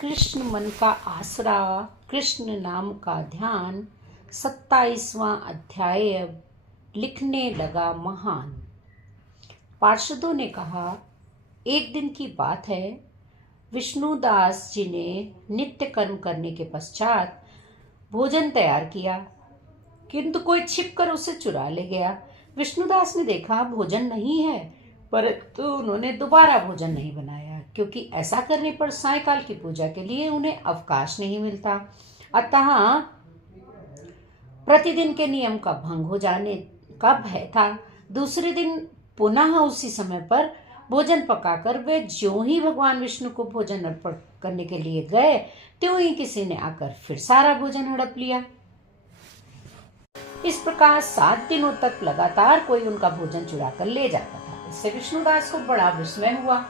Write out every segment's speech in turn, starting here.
कृष्ण मन का आसरा, कृष्ण नाम का ध्यान। 27वां अध्याय अब लिखने लगा महान। पार्षदों ने कहा, एक दिन की बात है, विष्णुदास जी ने नित्य कर्म करने के पश्चात भोजन तैयार किया, किंतु कोई छिपकर उसे चुरा ले गया। विष्णुदास ने देखा भोजन नहीं है, परंतु उन्होंने दोबारा भोजन नहीं बनाया, क्योंकि ऐसा करने पर सायंकाल की पूजा के लिए उन्हें अवकाश नहीं मिलता। अतः प्रतिदिन के नियम का भंग हो जाने का भय था। दूसरे दिन पुनः उसी समय पर भोजन पकाकर वे ज्यों ही भगवान विष्णु को भोजन अर्पण करने के लिए गए, त्यों ही किसी ने आकर फिर सारा भोजन हड़प लिया। इस प्रकार 7 दिनों तक लगातार कोई उनका भोजन चुरा कर ले जाता था। इससे विष्णुदास को बड़ा विस्मय हुआ।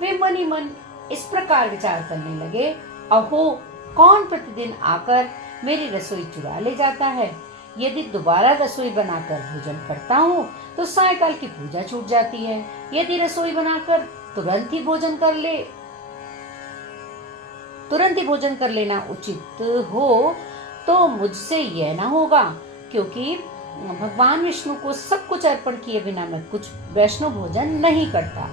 वे मन ही मन इस प्रकार विचार करने लगे, अहो, कौन प्रतिदिन आकर मेरी रसोई चुरा ले जाता है। यदि दोबारा रसोई बनाकर भोजन करता हूँ तो सायंकाल की पूजा छूट जाती है। यदि रसोई बनाकर तुरंत ही भोजन कर लेना उचित हो तो मुझसे यह ना होगा, क्योंकि भगवान विष्णु को सब कुछ अर्पण किए बिना मैं कुछ वैष्णव भोजन नहीं करता।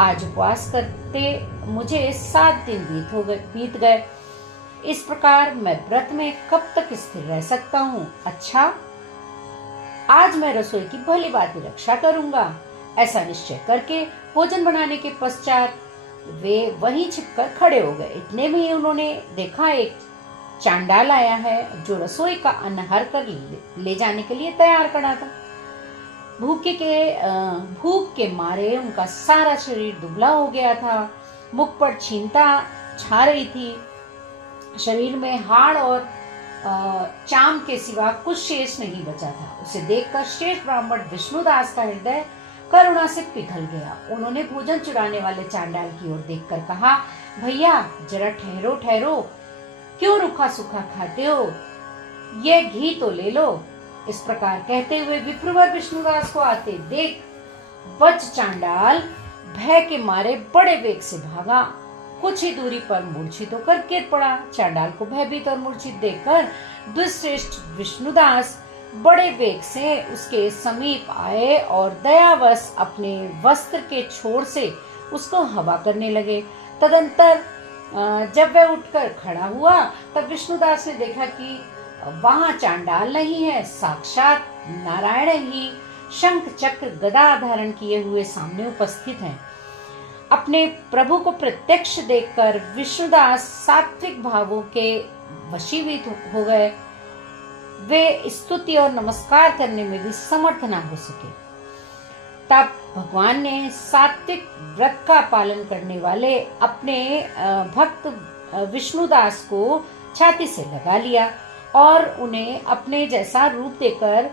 आज उपवास करते मुझे 7 दिन बीत गए। इस प्रकार मैं व्रत में कब तक स्थिर रह सकता हूँ। अच्छा, आज मैं रसोई की भली भांति रक्षा करूंगा। ऐसा निश्चय करके भोजन बनाने के पश्चात वे वहीं छिपकर खड़े हो गए। इतने में ही उन्होंने देखा एक चांडाल आया है, जो रसोई का अन्न हर कर ले जाने के लिए तैयार खड़ा था। भूख के मारे उनका सारा शरीर दुबला हो गया था। मुख पर छींटा छा रही थी। शरीर में हाड़ और चाम के सिवा कुछ शेष नहीं बचा था। उसे देखकर श्रेष्ठ ब्राह्मण विष्णुदास का हृदय करुणा से पिघल गया। उन्होंने भोजन चुराने वाले चांडाल की ओर देखकर कहा, भैया जरा ठहरो ठहरो, क्यों रूखा सूखा खाते हो, ये घी तो ले लो। इस प्रकार कहते हुए विप्रवर विष्णुदास को आते देख बच चांडाल भय के मारे बड़े वेग से भागा। कुछ ही दूरी पर मूर्छित होकर गिर पड़ा। चांडाल को भयभीत और मूर्छित देखकर दुष्श्रेष्ठ विष्णुदास बड़े वेग से उसके समीप आए और दयावश अपने वस्त्र के छोर से उसको हवा करने लगे। तदंतर जब वह उठकर खड़ा हुआ तब विष्णुदास ने देखा कि वहां चांडाल नहीं है, साक्षात नारायण ही शंख चक्र गदा धारण किए हुए सामने उपस्थित हैं। अपने प्रभु को प्रत्यक्ष देखकर विष्णुदास सात्विक भावों के वशीभूत हो गए। वे स्तुति और नमस्कार करने में भी समर्थ ना हो सके। तब भगवान ने सात्विक व्रत का पालन करने वाले अपने भक्त विष्णुदास को छाती से लगा लिया और उन्हें अपने जैसा रूप देकर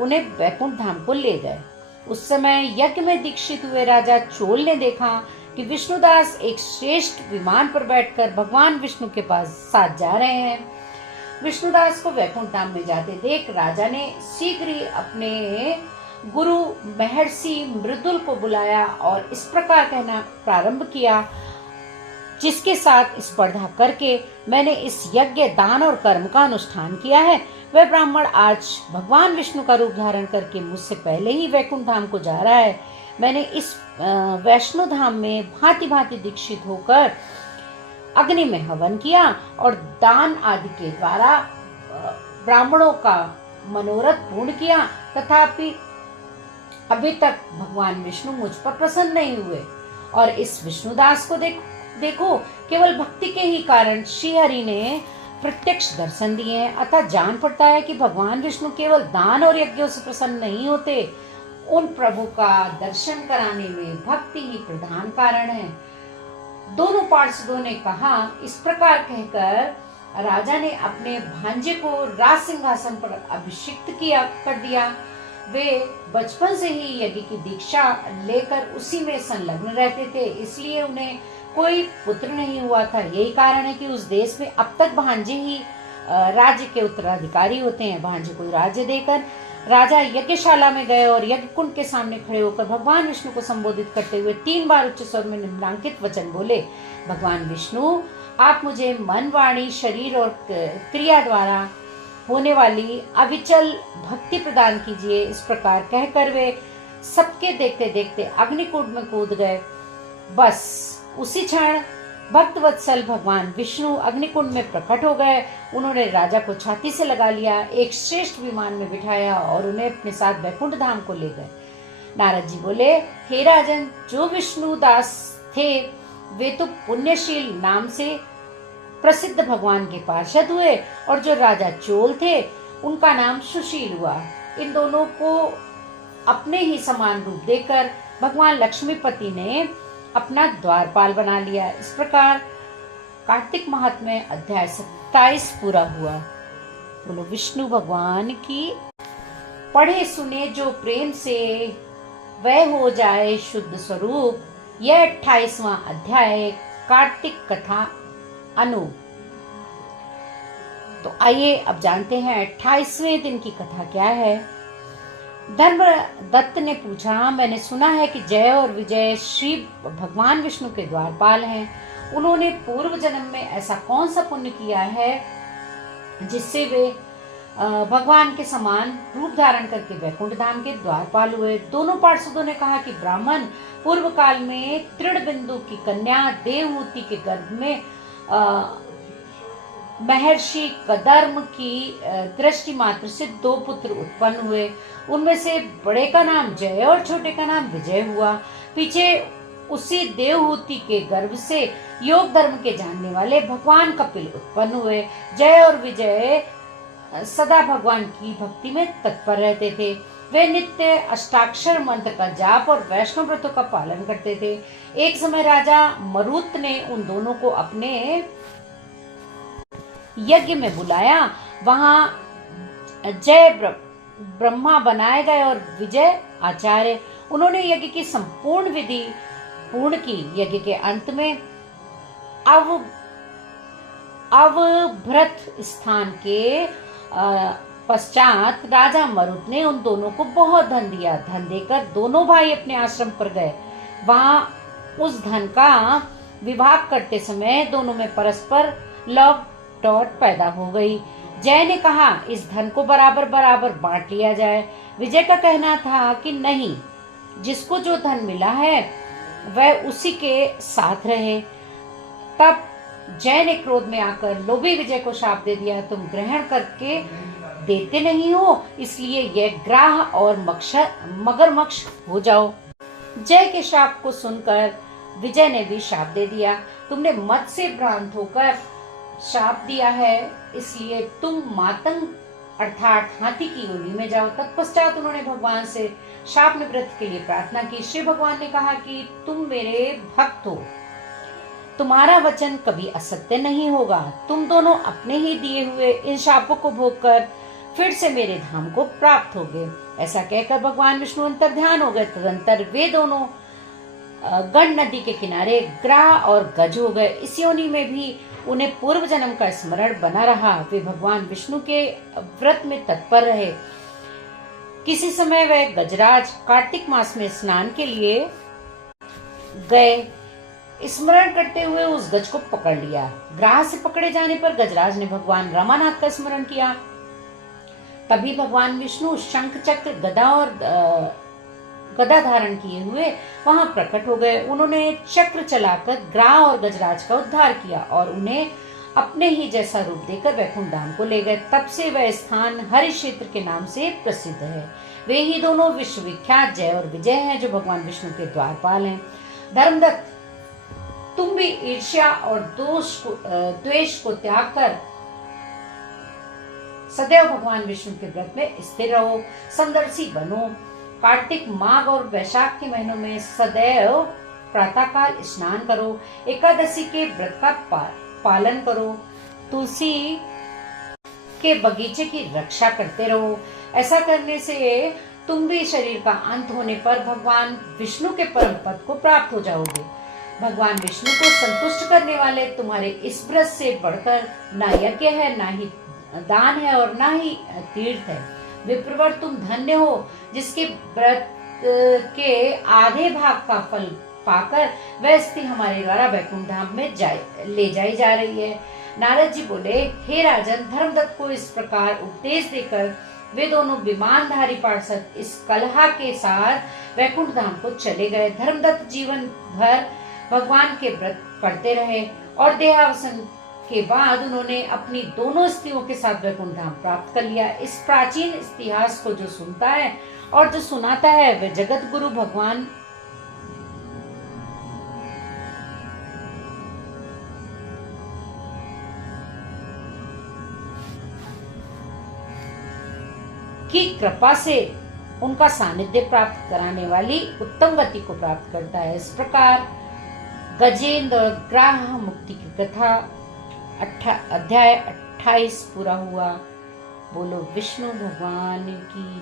उन्हें वैकुंठ धाम को ले गए। उस समय यज्ञ में दीक्षित हुए राजा चोल ने देखा कि विष्णुदास एक श्रेष्ठ विमान पर बैठकर भगवान विष्णु के पास साथ जा रहे हैं। विष्णुदास को वैकुंठ धाम में जाते देख राजा ने शीघ्र ही अपने गुरु महर्षि मृदुल को बुलाया और इस प्रकार कहना प्रारंभ किया, जिसके साथ स्पर्धा करके मैंने इस यज्ञ दान और कर्म का अनुष्ठान किया है, वह ब्राह्मण आज भगवान विष्णु का रूप धारण करके मुझसे पहले ही वैकुंठ धाम को जा रहा है। मैंने इस वैष्णो धाम में भांति भांति दीक्षित होकर अग्नि में हवन किया और दान आदि के द्वारा ब्राह्मणों का मनोरथ पूर्ण किया, तथापि अभी तक भगवान विष्णु मुझ पर प्रसन्न नहीं हुए। और इस विष्णुदास को देखो, केवल भक्ति के ही कारण श्रीहरि ने प्रत्यक्ष दर्शन दिए हैं। अतः जान पड़ता है कि भगवान विष्णु केवल दान और यज्ञों से प्रसन्न नहीं होते, उन प्रभु का दर्शन कराने में भक्ति ही प्रधान कारण है। दोनों पार्षदों ने कहा। इस प्रकार कहकर राजा ने अपने भांजे को राज सिंहासन पर अभिषिक्त कर दिया। वे बचपन से ही यज्ञ की दीक्षा लेकर उसी में संलग्न रहते थे, इसलिए उन्हें कोई पुत्र नहीं हुआ था। यही कारण है कि उस देश में अब तक भांजे ही राज्य के उत्तराधिकारी होते हैं। भांजे को राज्य देकर राजा यज्ञशाला में गए और यज्ञ कुंड के सामने खड़े होकर भगवान विष्णु को संबोधित करते हुए 3 बार उच्च स्वर में निम्नांकित वचन बोले, भगवान विष्णु, आप मुझे मन, वाणी, शरीर और क्रिया द्वारा होने वाली अविचल भक्ति प्रदान कीजिए। इस प्रकार कहकर वे सबके देखते देखते अग्निकुंड में कूद गए। बस उसी क्षण भक्तवत्सल भगवान विष्णु अग्निकुंड में प्रकट हो गए। उन्होंने राजा को छाती से लगा लिया, एक श्रेष्ठ विमान में बिठाया और उन्हें अपने साथ वैकुंठ धाम को ले गए। नारद जी बोले, हे राजन, जो विष्णु दास थे वे तो पुण्यशील नाम से प्रसिद्ध भगवान के पार्षद हुए, और जो राजा चोल थे उनका नाम सुशील हुआ। इन दोनों को अपने ही समान रूप देकर भगवान लक्ष्मीपति ने अपना द्वारपाल बना लिया। इस प्रकार कार्तिक महात्म्य अध्याय 27 पूरा हुआ। बोलो विष्णु भगवान की। पढ़े सुने जो प्रेम से वह हो जाए शुद्ध स्वरूप। यह 28वां अध्याय कार्तिक कथा अनु। तो आइए अब जानते हैं 28वें दिन की कथा क्या है। धर्मदत्त ने पूछा, मैंने सुना है कि जय और विजय श्री भगवान विष्णु के द्वारपाल हैं। उन्होंने पूर्व जन्म में ऐसा कौन सा पुण्य किया है जिससे वे भगवान के समान रूप धारण करके वैकुंठ धाम के द्वारपाल हुए। दोनों पार्षदों ने कहा कि ब्राह्मण पूर्व काल में तृणबिंदु की कन्या देवहूति के गर्भ में महर्षि कदर्म की दृष्टि मात्र से 2 पुत्र उत्पन्न हुए। उनमें से बड़े का नाम जय और छोटे का नाम विजय हुआ। पीछे उसी देवहूति के गर्भ से योग धर्म के जानने वाले भगवान कपिल उत्पन्न हुए। जय और विजय सदा भगवान की भक्ति में तत्पर रहते थे। वे नित्य अष्टाक्षर मंत्र का जाप और वैष्णव व्रतों का पालन करते थे। एक समय राजा मरुत ने उन दोनों को अपने यज्ञ में बुलाया। वहां जय ब्रह्मा बनाए गए और विजय आचार्य। उन्होंने यज्ञ की संपूर्ण विधि पूर्ण की। यज्ञ के अंत में अवभृत स्थान के पश्चात राजा मरुत ने उन दोनों को बहुत धन दिया। धन देकर दोनों भाई अपने आश्रम पर गए। वहां उस धन का विभाग करते समय दोनों में परस्पर लव टॉट पैदा हो गई। जय ने कहा, इस धन को बराबर बराबर बांट लिया जाए। विजय का कहना था कि नहीं, जिसको जो धन मिला है वह उसी के साथ रहे। तब जय ने क्रोध में आकर लोभी विजय को शाप दे दिया, तुम ग्रहण करके देते नहीं हो, इसलिए यह ग्राह और मगरमच्छ हो जाओ। जय के शाप को सुनकर विजय ने भी शाप दे दिया, तुमने मत से भ्रांत होकर शाप दिया है, इसलिए तुम मातंग अर्थात हाथी की योनि में जाओ। तत्पश्चात उन्होंने भगवान से शाप निवृत्ति के लिए प्रार्थना की। श्री भगवान ने कहा कि तुम मेरे भक्त हो, तुम्हारा वचन कभी असत्य नहीं होगा। तुम दोनों अपने ही दिए हुए इन शापों को भोगकर फिर से मेरे धाम को प्राप्त होगे। ऐसा कहकर भगवान विष्णु अंतर्ध्यान हो गए। तदंतर वे दोनों गंड नदी के किनारे ग्राह और गज हो गए। इस योनि में भी उन्हें पूर्व जन्म का स्मरण बना रहा। वे भगवान विष्णु के व्रत में तत्पर रहे। किसी समय वे गजराज कार्तिक मास में स्नान के लिए गए। स्मरण करते हुए उस गज को पकड़ लिया। ग्राह से पकड़े जाने पर गजराज ने भगवान रामानाथ का स्मरण किया। तभी भगवान विष्णु शंख चक्र गदा और गदा धारण किए हुए वहां प्रकट हो गए। उन्होंने चक्र चलाकर ग्राह और गजराज का उद्धार किया और उन्हें अपने ही जैसा रूप देकर वैकुंठ धाम को ले गए। तब से वह स्थान हरि क्षेत्र के नाम से प्रसिद्ध है। वे ही दोनों विश्वविख्यात जय और विजय हैं, जो भगवान विष्णु के द्वारपाल हैं। धर्मदत्त, तुम भी ईर्ष्या और द्वेष को त्याग कर सदैव भगवान विष्णु के व्रत में स्थिर रहो, समदर्शी बनो। कार्तिक, माघ और वैशाख के महीनों में सदैव प्रातःकाल स्नान करो। एकादशी के व्रत का पालन करो। तुलसी के बगीचे की रक्षा करते रहो। ऐसा करने से तुम भी शरीर का अंत होने पर भगवान विष्णु के परम पद को प्राप्त हो जाओगे। भगवान विष्णु को संतुष्ट करने वाले तुम्हारे इस व्रत से बढ़कर ना यज्ञ है, ना ही दान है और ना ही तीर्थ है। विप्रवर, तुम धन्य हो जिसके व्रत के आधे भाग का फल पाकर वह स्त्री हमारे द्वारा वैकुंठ धाम में ले जाई जा रही है। नारद जी बोले, हे राजन, धर्मदत्त को इस प्रकार उपदेश देकर वे दोनों विमानधारी पार्षद इस कलहा के साथ वैकुंठ धाम को चले गए। धर्मदत्त जीवन भर भगवान के व्रत करते रहे और देहावसान के बाद उन्होंने अपनी दोनों स्त्रियों के साथ वैकुंठ धाम प्राप्त कर लिया। इस प्राचीन इतिहास को जो सुनता है और जो सुनाता है वह जगत गुरु भगवान की कृपा से उनका सानिध्य प्राप्त कराने वाली उत्तम गति को प्राप्त करता है। इस प्रकार गजेंद्र और ग्राह मुक्ति की कथा अध्याय 28 पूरा हुआ। बोलो विष्णु भगवान की।